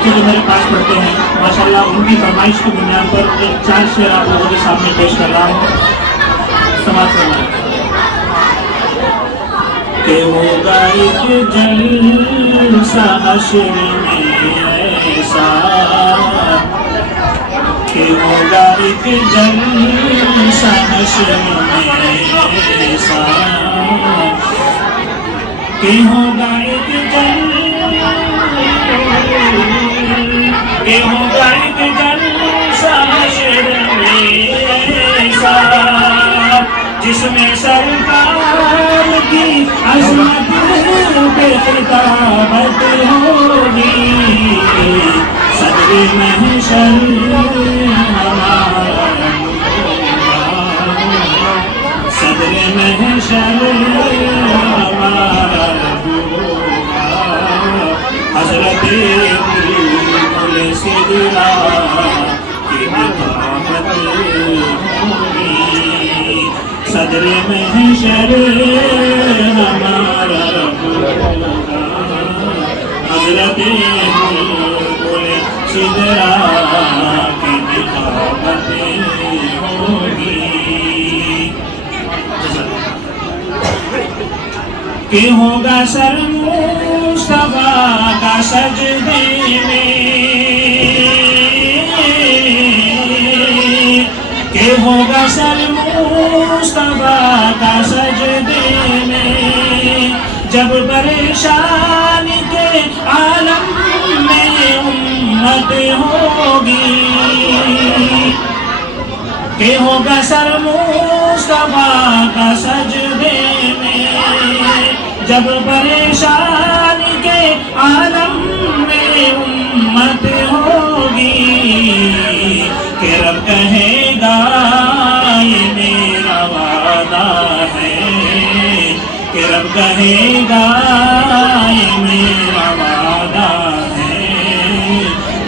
बच्चे जो मेरे पास पढ़ते हैं माशाल्लाह उनकी फरमाइश की बुनियाद पर एक 4 शेर आप लोगों के सामने पेश कर रहा हूँ। समाज फरमाइए कि होगा एक जलसा हश्र में ऐसा, कि होगा एक जलसा हश्र में ऐसा, कि होगा एक जलसा हश्र में ऐसा, जिसमें सरकार की अज़मत पे खिताबत होगी। सदर महशर हमारा होगा, सदर महशर हमारा होगा। हज़रत बुलबुल सिदरा की निकामत होगी। सदर महशर हमारा होगा, हज़रत बुलबुल सिदरा की निकामत होगी। कि होगा सर मुस्तफा का सजदे में, कि होगा सर मुस्तफा का सजदे में, जब परेशानी के आलम में ये उम्मत होगी। कि होगा सर मुस्तफा का सजदे में, जब परेशानी के आलम में उम्मत होगी। कि रब कहेगा ये मेरा वादा है, कि रब कहेगा ये मेरा वादा है,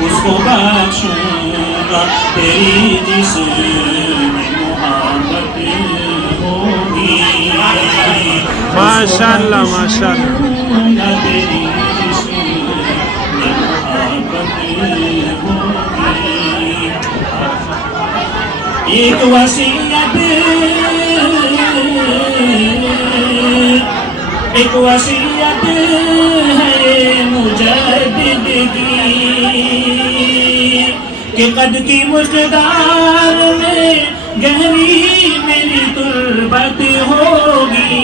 उसको बख्शूंगा तेरी जिसमें मोहब्बत होगी। माशाअल्लाह माशाअल्लाह। तेरी जिसमें मोहब्बत होगी। एक वसीयत है मुजद्दिद की, कि कद की मुक़दार में गहरी मेरी तुर्बत होगी।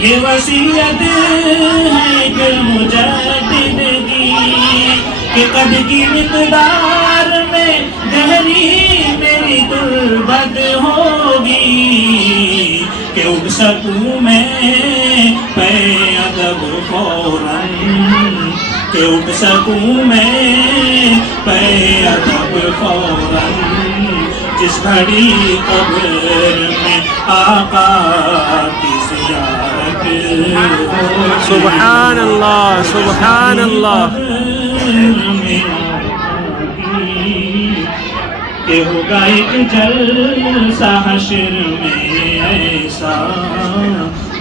ये वसीयत है कि मुजद्दिद की, कि कद की मिक़दार में गहरी मेरी तुर्बत होगी। कि उठ सकूं मैं पे अदब फौरन, कि उठ सकूं मैं पे अदब फौरन, जिस घड़ी कब्र में आका की ज़ियारत होगी। सुभान अल्लाह सुभान अल्लाह। कि होगा एक जलसा हश्र में ऐसा,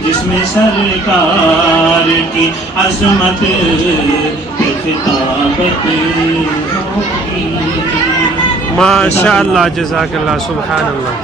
जिसमें सरकार की अज़मत पे खिताबत होगी। माशाअल्लाह जज़ाकल्लाह सुभान अल्लाह।